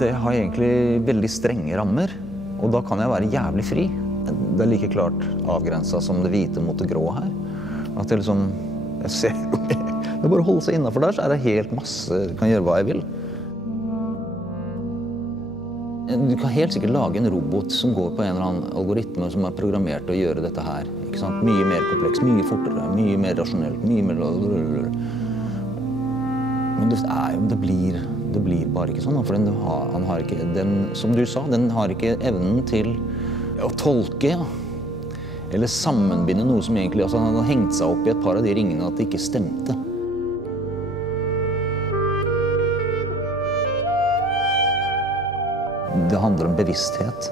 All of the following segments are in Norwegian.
det har egentlig veldig strenge rammer, og da kan jeg være jævlig fri. Det er like klart avgrenset som det hvite mot det grå her. At det liksom, jeg ser, det er bare å holde seg innenfor der, så er det helt masse, jeg kan gjøre hva jeg vil. Du kan helt sikkert lage en robot som går på en eller annen algoritme som er programmert til å gjøre dette her. Ikke sant? Mye mer kompleks, mye fortere, mye mer rasjonelt, mye mer... Men det blir bare ikke sånn, for han har ikke, som du sa, den har ikke evnen til å tolke, ja. Eller sammenbinde noe som egentlig, altså han har hengt seg opp i et par av de ringene at det ikke stemte. Det handler om bevissthet.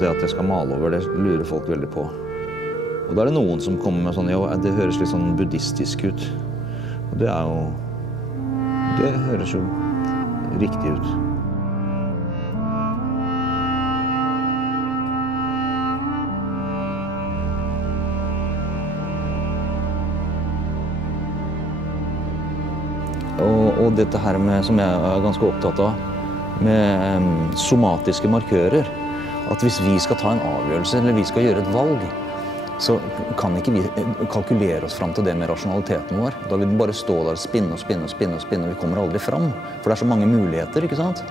Det at jeg skal male over, det lurer folk veldig på. Og da er det noen som kommer med sånn, ja, det høres litt sånn buddhistisk ut. Og det er jo, det høres jo riktig ut. Og dette her med, som jeg er ganske opptatt av, med somatiske markører. At hvis vi skal ta en avgjørelse, eller vi skal gjøre et valg, så kan ikke vi kalkulere oss frem til det med rasjonaliteten vår. Da vil vi bare stå der og spinne og spinne og spinne og spinne, og vi kommer aldri frem. For det er så mange muligheter, ikke sant?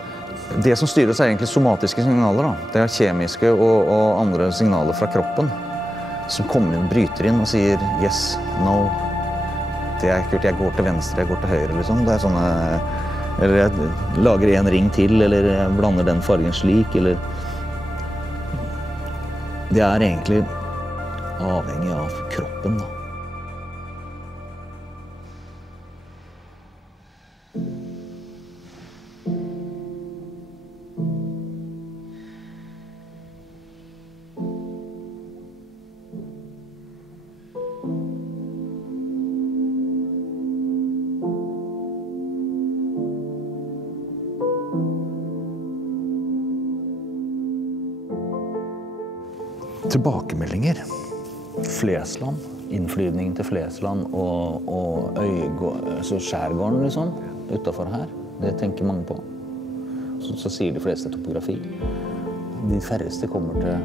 Det som styres er egentlig somatiske signaler, da. Det er kjemiske og andre signaler fra kroppen, som kommer inn, bryter inn og sier yes, no. Det er kult, jeg går til venstre, jeg går til høyre, liksom. Det er sånne, eller jeg lager en ring til, eller jeg blander den fargen slik, eller... Det er egentlig avhengig av kroppen, da. Tilbakemeldinger. Flesland, innflyvningen til Flesland og så skjærgården liksom, utenfor her. Det tenker mange på. Så sier de fleste topografi. De færreste kommer til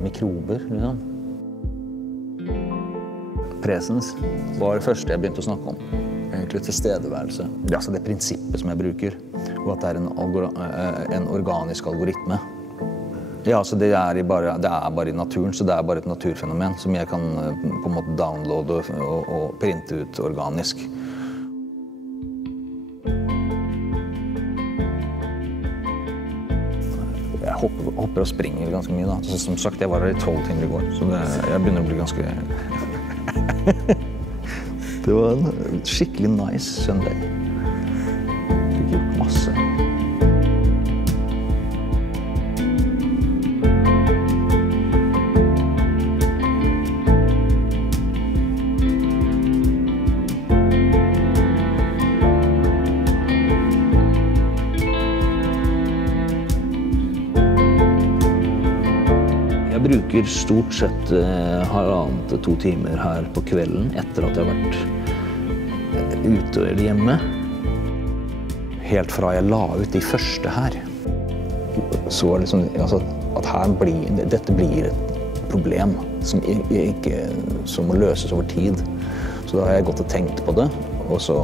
mikrober, liksom. Presens var det første jeg begynte å snakke om. Egentlig tilstedeværelse. Det er altså det prinsippet som jeg bruker, og at det er en organisk algoritme. Ja, så det er bare i naturen, så det er bare et naturfenomen som jeg kan på en måte downloade og printe ut organisk. Jeg hopper og springer ganske mye da. Så som sagt, jeg var her i 12 timer i går, så jeg begynner å bli ganske... Det var en skikkelig nice søndag. Fikk gjort masse. Jeg bruker stort sett 1,5 til 2 timer her på kvelden etter at jeg har vært ute eller hjemme. Helt fra jeg la ut de første her, så liksom, altså, at dette blir et problem som må løses over tid. Så da har jeg gått og tenkt på det, og så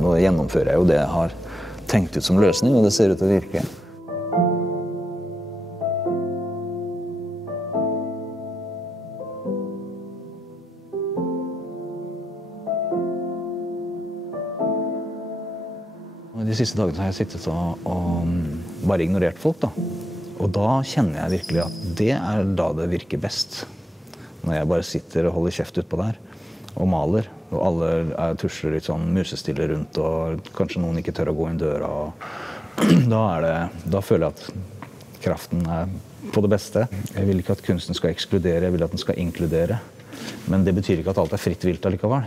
nå gjennomfører jeg jo det jeg har tenkt ut som løsning, og det ser ut til å virke. De siste dagene har jeg sittet og bare ignorert folk, da. Og da kjenner jeg virkelig at det er da det virker best. Når jeg bare sitter og holder kjeft utpå der og maler, og alle tusler litt sånn musestille rundt, og kanskje noen ikke tør å gå inn døra. Da føler jeg at kraften er på det beste. Jeg vil ikke at kunsten skal ekskludere, jeg vil at den skal inkludere. Men det betyr ikke at alt er fritt vilt allikevel.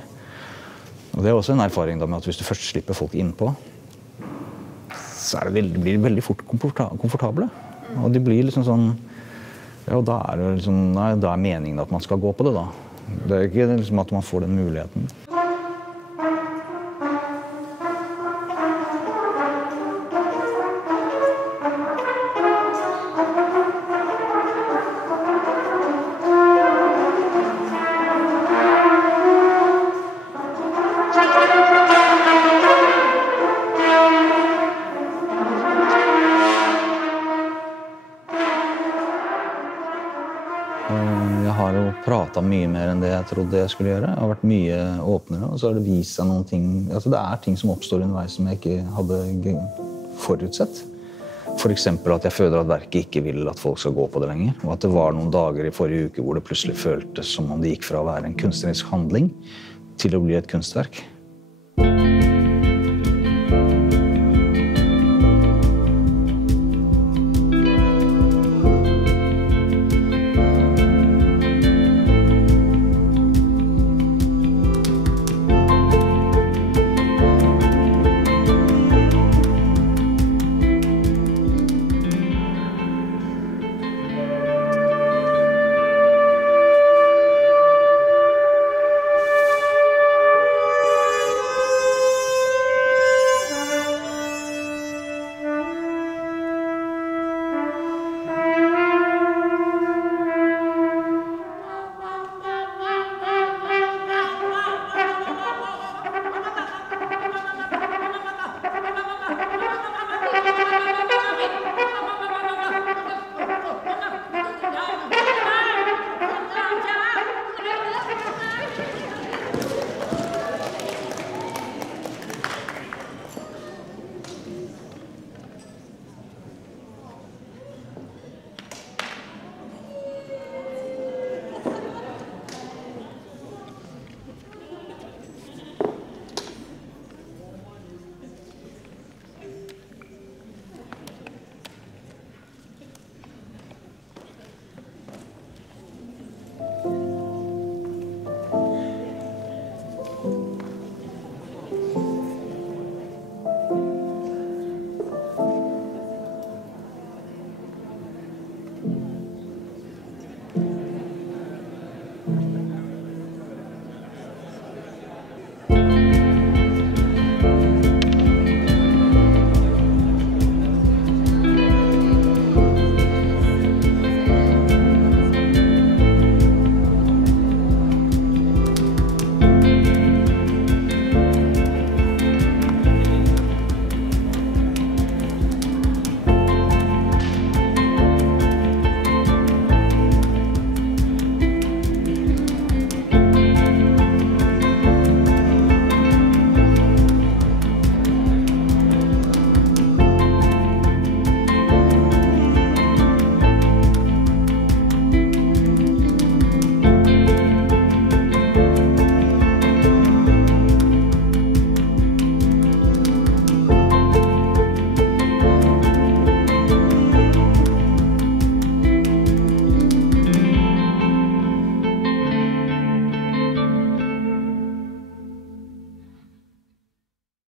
Og det er også en erfaring da med at hvis du først slipper folk innpå, så blir de veldig fort komfortable. Og de blir liksom sånn, ja, og da er det liksom, nei, da er meningen at man skal gå på det da. Det er ikke liksom at man får den muligheten. pratet mye mer enn det jeg trodde jeg skulle gjøre. Jeg har vært mye åpnere, og så har det vist seg noen ting. Altså, det ting som oppstår underveis som jeg ikke hadde forutsett. For eksempel at jeg føler at verket ikke vil at folk skal gå på det lenger. Og at det var noen dager i forrige uke hvor det plutselig føltes som om det gikk fra å være en kunstnerisk handling til å bli et kunstverk.